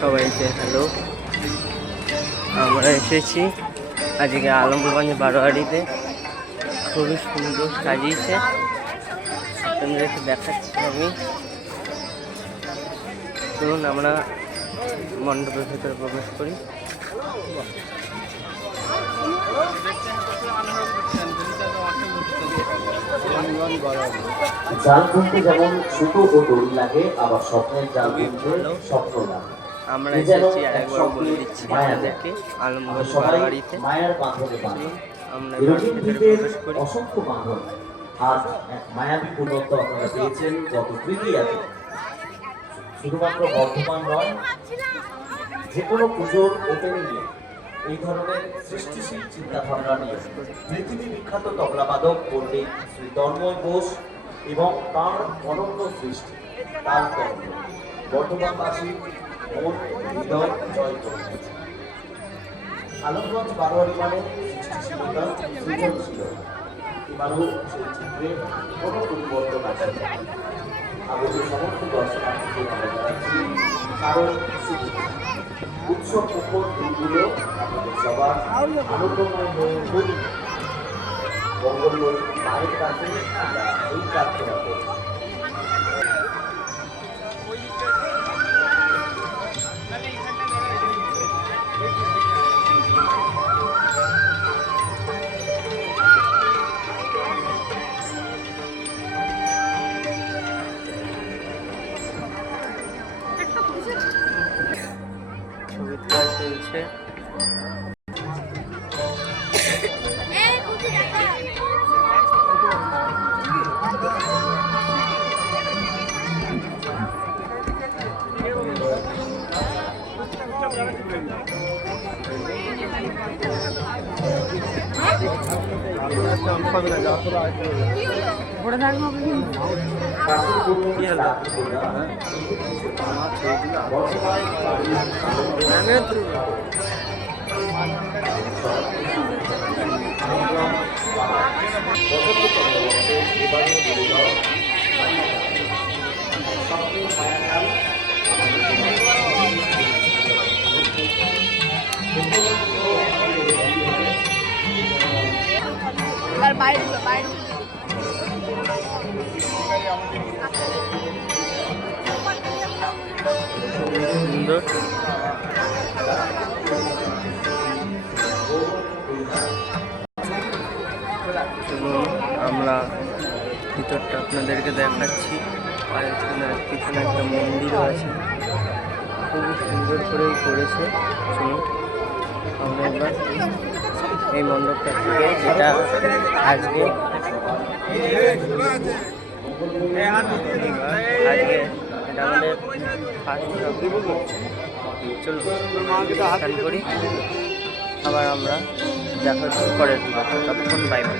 সবাইকে হ্যালো। আমরা এসেছি আজকে আলমগঞ্জ বারোয়ারিতে। খুবই সুন্দর সাজিয়েছে, আপনাদেরকে দেখাচ্ছি আমি। চলুন আমরা মণ্ডপের ভেতরে প্রবেশ করি। জাল বুনতে যেমন সুতো ও দড়ি লাগে, আবার স্বপ্নের জাল বুনতে স্বপ্ন লাগে। আমরা এসেছি আরেকবার বলে দিচ্ছি আপনাদেরকে, আলমগঞ্জ বারোয়ারিতে। মায়ার বাঁধনে বাঁধে আমরা এরকম ভেতরে প্রবেশ করি। অসংখ্য বাঁধন আজ এক মায়াবী পূর্ণত্ব আপনারা পেয়েছেন গত তৃতীয়াতে। শুধুমাত্র বর্ধমান নয়, যে কোনো পুজোর ওপেনিংয়ে এই ধরনের সৃষ্টিশীল চিন্তাভাবনা নিয়ে পৃথিবী বিখ্যাত তবলাবাদক পণ্ডিত শ্রী তন্ময় ঘোষ এবং তার অনন্য সৃষ্টি তার তন্ত্র বর্ধমানবাসীর মন হৃদয় জয় করেছে। আলমগঞ্জ বারোয়ারি মানে সৃষ্টিশীলতা, সৃজনশীলতা। এবারও সেই চিত্রে কোনো পরিবর্তন আসে। আগত সমস্ত দর্শনার্থীদের আমরা জানাচ্ছি কারণ উৎসব মুখর দিনগুলো আমাদের সবার আনন্দময় হয়ে উঠুক। মঙ্গলময়ী মায়ের কাছে আমরা এই প্রার্থনা করি। ছবি তোলা চলছে। সুন্দর আমরা ভিতরটা আপনাদেরকে দেখাচ্ছি। আর এখানে পিছনে একটা মন্দিরও আছে, খুবই সুন্দর করেই করেছে। চলুন আমরা এবার এই মণ্ডপটা থেকে, যেটা আজকে এটা আমাদের ফার্স্ট। চলুন স্নান করি, আবার আমরা দেখা শুরু পরের ভিডিও। ততক্ষণ বাই বাই।